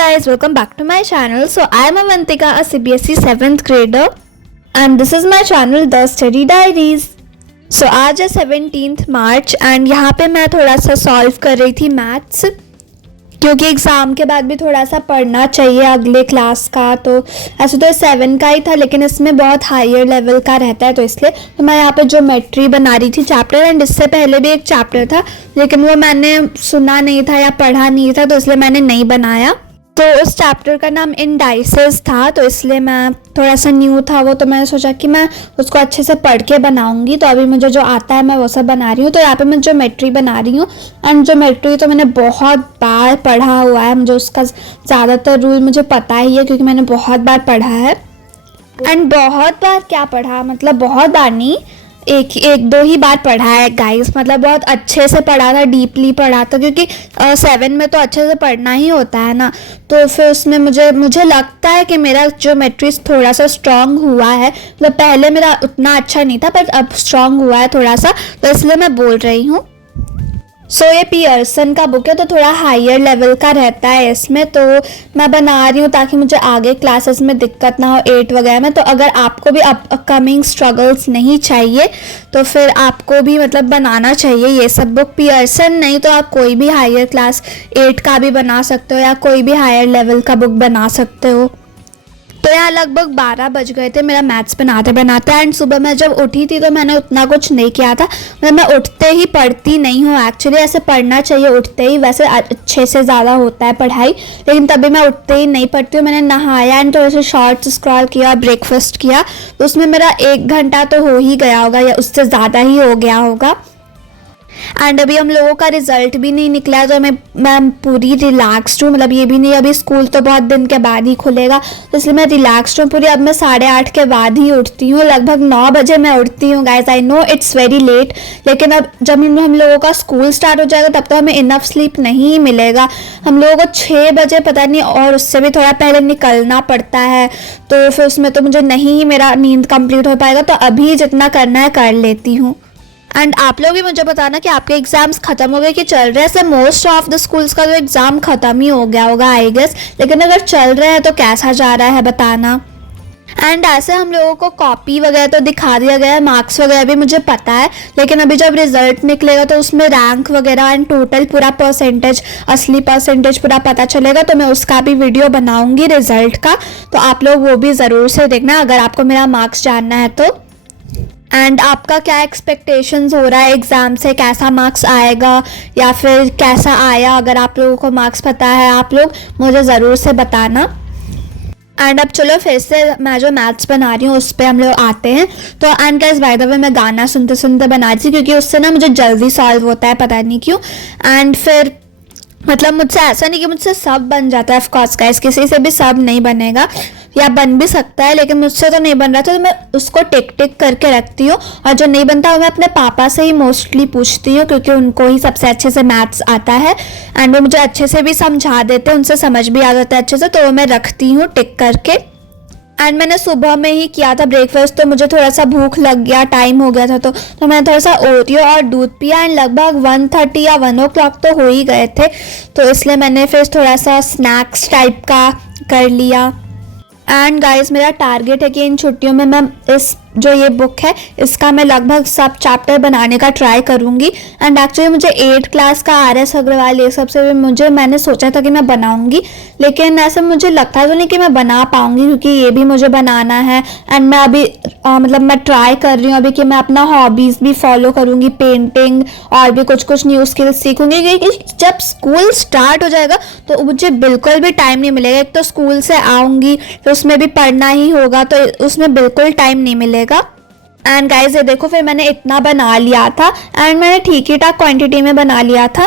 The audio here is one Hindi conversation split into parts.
guys, welcome back to my channel. So I am Avantika, a CBSE 7th grader, and this is my channel The Study Diaries. So आज है 17th मार्च एंड यहाँ पे मैं थोड़ा सा सॉल्व कर रही थी मैथ्स, क्योंकि एग्ज़ाम के बाद भी थोड़ा सा पढ़ना चाहिए अगले क्लास का। तो ऐसे तो 7 का ही था, लेकिन इसमें बहुत हायर लेवल का रहता है, तो इसलिए तो मैं यहाँ पे ज्योमेट्री बना रही थी चैप्टर। एंड इससे पहले भी एक चैप्टर था, लेकिन वो मैंने सुना नहीं था या पढ़ा नहीं था, तो इसलिए मैंने नहीं बनाया। तो उस चैप्टर का नाम इंडाइसेस था, तो इसलिए मैं थोड़ा सा न्यू था वो, तो मैंने सोचा कि मैं उसको अच्छे से पढ़ के बनाऊंगी। तो अभी मुझे जो आता है मैं वो सब बना रही हूँ। तो यहाँ पे मैं ज्योमेट्री बना रही हूँ, एंड ज्योमेट्री तो मैंने बहुत बार पढ़ा हुआ है, मुझे उसका ज़्यादातर रूल मुझे पता ही है, क्योंकि मैंने बहुत बार पढ़ा है। एंड बहुत बार क्या पढ़ा, मतलब बहुत बार नहीं, एक दो ही बार पढ़ा है गाइस, मतलब बहुत अच्छे से पढ़ा था, डीपली पढ़ा था, क्योंकि 7 में तो अच्छे से पढ़ना ही होता है ना। तो फिर उसमें मुझे लगता है कि मेरा ज्योमेट्री थोड़ा सा स्ट्रांग हुआ है, मतलब पहले मेरा उतना अच्छा नहीं था, पर अब स्ट्रांग हुआ है थोड़ा सा, तो इसलिए मैं बोल रही हूँ। सो ये पियर्सन का बुक है, तो थोड़ा हायर लेवल का रहता है इसमें, तो मैं बना रही हूँ ताकि मुझे आगे क्लासेस में दिक्कत ना हो 8 वगैरह में। तो अगर आपको भी अपकमिंग स्ट्रगल्स नहीं चाहिए तो फिर आपको भी मतलब बनाना चाहिए ये सब बुक। पियर्सन नहीं तो आप कोई भी हायर क्लास 8 का भी बना सकते हो, या कोई भी हायर लेवल का बुक बना सकते हो। तो यहाँ लगभग 12 बज गए थे मेरा मैथ्स बनाते बनाते। एंड सुबह मैं जब उठी थी तो मैंने उतना कुछ नहीं किया था, मतलब मैं उठते ही पढ़ती नहीं हूँ एक्चुअली, ऐसे पढ़ना चाहिए उठते ही, वैसे अच्छे से ज़्यादा होता है पढ़ाई, लेकिन तभी मैं उठते ही नहीं पढ़ती हूँ। मैंने नहाया एंड थोड़े से शॉर्ट्स स्क्रॉल किया, ब्रेकफास्ट किया, तो उसमें मेरा 1 घंटा तो हो ही गया होगा, या उससे ज़्यादा ही हो गया होगा। एंड अभी हम लोगों का रिजल्ट भी नहीं निकला है, तो मैं पूरी रिलैक्सड हूँ, मतलब ये भी नहीं अभी स्कूल तो बहुत दिन के बाद ही खुलेगा, तो इसलिए मैं रिलैक्सड हूँ पूरी। अब मैं 8:30 के बाद ही उठती हूँ, लगभग 9 बजे मैं उठती हूँ guys. I know it's very late, लेकिन अब जब हम लोगों का स्कूल स्टार्ट हो जाएगा तब तो हमें इनफ स्लीप नहीं मिलेगा। हम लोगों को 6 बजे पता नहीं, और उससे भी थोड़ा पहले निकलना पड़ता है, तो फिर उसमें तो मुझे नहीं मेरा नींद कंप्लीट हो पाएगा, तो अभी जितना करना है कर लेती हूँ। एंड आप लोग भी मुझे बताना कि आपके एग्जाम्स खत्म हो गए कि चल रहे हैं। ऐसे मोस्ट ऑफ द स्कूल्स का तो एग्ज़ाम ख़त्म ही हो गया होगा आई गेस, लेकिन अगर चल रहे हैं तो कैसा जा रहा है बताना। एंड ऐसे हम लोगों को कॉपी वगैरह तो दिखा दिया गया है, मार्क्स वगैरह भी मुझे पता है, लेकिन अभी जब रिजल्ट निकलेगा तो उसमें रैंक वगैरह एंड टोटल पूरा परसेंटेज, असली परसेंटेज पूरा पता चलेगा, तो मैं उसका भी वीडियो बनाऊंगी रिजल्ट का, तो आप लोग वो भी ज़रूर से देखना अगर आपको मेरा मार्क्स जानना है तो। एंड आपका क्या एक्सपेक्टेशंस हो रहा है एग्ज़ाम से, कैसा मार्क्स आएगा या फिर कैसा आया, अगर आप लोगों को मार्क्स पता है आप लोग मुझे ज़रूर से बताना। एंड अब चलो फिर से मैं जो मैथ्स बना रही हूँ उस पर हम लोग आते हैं। तो and guys by the way मैं गाना सुनते सुनते बना रही थी, क्योंकि उससे ना मुझे जल्दी सॉल्व होता है, पता नहीं क्यों। एंड फिर मतलब मुझसे ऐसा नहीं कि मुझसे सब बन जाता है, ऑफकोर्स गाइस किसी से भी सब नहीं बनेगा, या बन भी सकता है, लेकिन मुझसे तो नहीं बन रहा था, तो मैं उसको टिक टिक करके रखती हूँ, और जो नहीं बनता वो मैं अपने पापा से ही मोस्टली पूछती हूँ, क्योंकि उनको ही सबसे अच्छे से मैथ्स आता है, एंड वो मुझे अच्छे से भी समझा देते हैं, उनसे समझ भी आ जाता है अच्छे से, तो वो मैं रखती हूँ टिक करके। एंड मैंने सुबह में ही किया था ब्रेकफास्ट, तो मुझे थोड़ा सा भूख लग गया, टाइम हो गया था, तो मैंने थोड़ा सा ओरियो और दूध पिया, एंड लगभग 1:30 या 1 o'clock तो हो ही गए थे, तो इसलिए मैंने फिर थोड़ा सा स्नैक्स टाइप का कर लिया। एंड गाइस मेरा टारगेट है कि इन छुट्टियों में मैं इस जो ये बुक है इसका मैं लगभग सब चैप्टर बनाने का ट्राई करूँगी। एंड एक्चुअली मुझे 8 क्लास का RS अग्रवाल ये सबसे भी मैंने सोचा था कि मैं बनाऊँगी, लेकिन ऐसा मुझे लगता तो नहीं कि मैं बना पाऊँगी, क्योंकि ये भी मुझे बनाना है। एंड मैं अभी मतलब मैं ट्राई कर रही हूँ अभी कि मैं अपना हॉबीज़ भी फॉलो करूँगी, पेंटिंग और भी कुछ न्यू स्किल्स सीखूँगी, क्योंकि जब स्कूल स्टार्ट हो जाएगा तो मुझे बिल्कुल भी टाइम नहीं मिलेगा। एक तो स्कूल से आऊँगी तो उसमें भी पढ़ना ही होगा, तो उसमें बिल्कुल टाइम नहीं मिलेगा। एंड गाइस ये देखो फिर मैंने इतना बना लिया था, एंड मैंने ठीक ही ठाक क्वांटिटी में बना लिया था,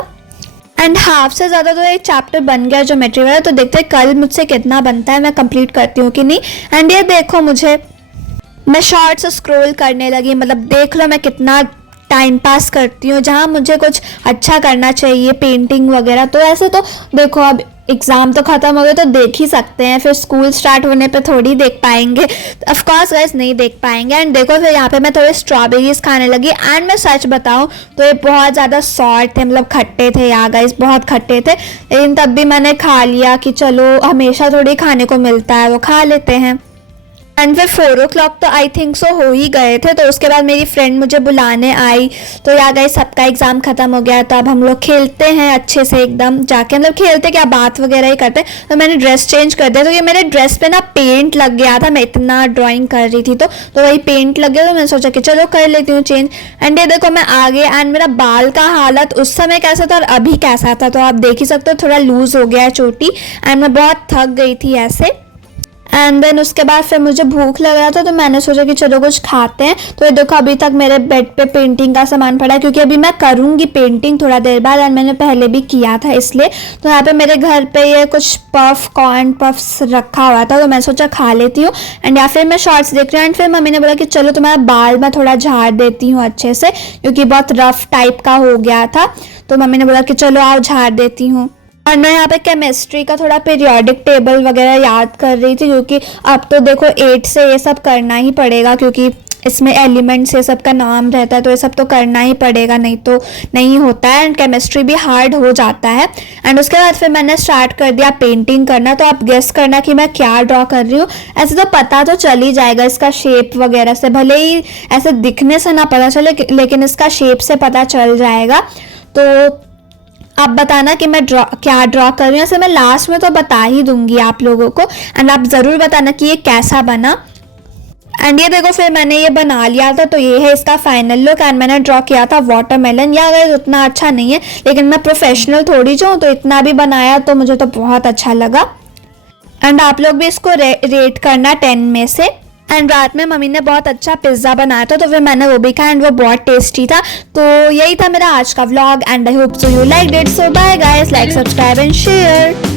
एंड हाफ से ज़्यादा तो एक चैप्टर बन गया ज्योमेट्री वाला। तो देखते हैं कल मुझसे कितना बनता है, मैं कंप्लीट करती हूँ कि नहीं। एंड ये देखो मैं शॉर्ट्स स्क्रॉल करने लगी, मतलब देख लो मैं कितना टाइम पास करती हूँ, जहाँ मुझे कुछ अच्छा करना चाहिए, पेंटिंग वगैरह। तो ऐसे तो देखो अब एग्ज़ाम तो ख़त्म हो गए तो देख ही सकते हैं, फिर स्कूल स्टार्ट होने पे थोड़ी देख पाएंगे, ऑफ कोर्स गाइस नहीं देख पाएंगे। एंड देखो फिर यहाँ पे मैं थोड़े स्ट्रॉबेरीज खाने लगी। एंड मैं सच बताऊँ तो ये बहुत ज़्यादा सॉर्ट थे, मतलब खट्टे थे यार गाइस, बहुत खट्टे थे, लेकिन तब भी मैंने खा लिया कि चलो हमेशा थोड़ी खाने को मिलता है, वो खा लेते हैं। एंड फिर 4 o'clock तो आई थिंक सो हो ही गए थे। तो उसके बाद मेरी फ्रेंड मुझे बुलाने आई, तो यार गाइस सबका एग्ज़ाम ख़त्म हो गया, तो अब हम लोग खेलते हैं अच्छे से एकदम जाके, मतलब खेलते क्या बात वगैरह ही करते हैं। तो मैंने ड्रेस चेंज कर दिया, तो ये मेरे ड्रेस पे ना पेंट लग गया था, मैं इतना ड्राइंग कर रही थी तो वही पेंट लग गया। तो मैंने सोचा कि चलो कर लेती हूँ चेंज। एंड ये देखो मैं आ गई, एंड मेरा बाल का हालत उस समय कैसा था और अभी कैसा था, तो आप देख ही सकते हो, थोड़ा लूज़ हो गया है चोटी। एंड मैं बहुत थक गई थी ऐसे। एंड देन उसके बाद फिर मुझे भूख लग रहा था, तो मैंने सोचा कि चलो कुछ खाते हैं। तो ये देखो अभी तक मेरे बेड पे पेंटिंग का सामान पड़ा है, क्योंकि अभी मैं करूँगी पेंटिंग थोड़ा देर बाद, एंड मैंने पहले भी किया था इसलिए। तो यहाँ पे मेरे घर पे ये कुछ कॉर्न पफ्स रखा हुआ था, तो मैं सोचा खा लेती हूँ। एंड या फिर मैं शॉर्ट्स देख रही हूँ, एंड फिर मम्मी ने बोला कि चलो तुम्हारा बाल मैं थोड़ा झाड़ देती हूँ अच्छे से, क्योंकि बहुत रफ टाइप का हो गया था। तो मम्मी ने बोला कि चलो आओ झाड़ देती हूँ। और मैं यहाँ पे केमिस्ट्री का थोड़ा पीरियोडिक टेबल वगैरह याद कर रही थी, क्योंकि अब तो देखो 8 से ये सब करना ही पड़ेगा, क्योंकि इसमें एलिमेंट्स ये सब का नाम रहता है, तो ये सब तो करना ही पड़ेगा, नहीं तो नहीं होता है। एंड केमिस्ट्री भी हार्ड हो जाता है। एंड उसके बाद फिर मैंने स्टार्ट कर दिया पेंटिंग करना। तो आप गेस करना कि मैं क्या ड्रॉ कर रही हूँ। ऐसे तो पता तो चल ही जाएगा इसका शेप वगैरह से, भले ही ऐसे दिखने से ना पता चले, लेकिन इसका शेप से पता चल जाएगा। तो आप बताना कि मैं क्या ड्रॉ कर रही हूँ। ऐसे मैं लास्ट में तो बता ही दूंगी आप लोगों को, एंड आप ज़रूर बताना कि ये कैसा बना। एंड ये देखो फिर मैंने ये बना लिया था, तो ये है इसका फाइनल लुक। एंड मैंने ड्रॉ किया था वाटरमेलन। या अगर उतना अच्छा नहीं है, लेकिन मैं प्रोफेशनल थोड़ी जो हूँ, तो इतना भी बनाया तो मुझे तो बहुत अच्छा लगा। एंड आप लोग भी इसको रेट करना 10 में से। एंड रात में मम्मी ने बहुत अच्छा पिज़्ज़ा बनाया था, तो फिर मैंने वो भी खाया, एंड वो बहुत टेस्टी था। तो यही था मेरा आज का vlog, and I hope so you liked it. So bye guys, like subscribe and share.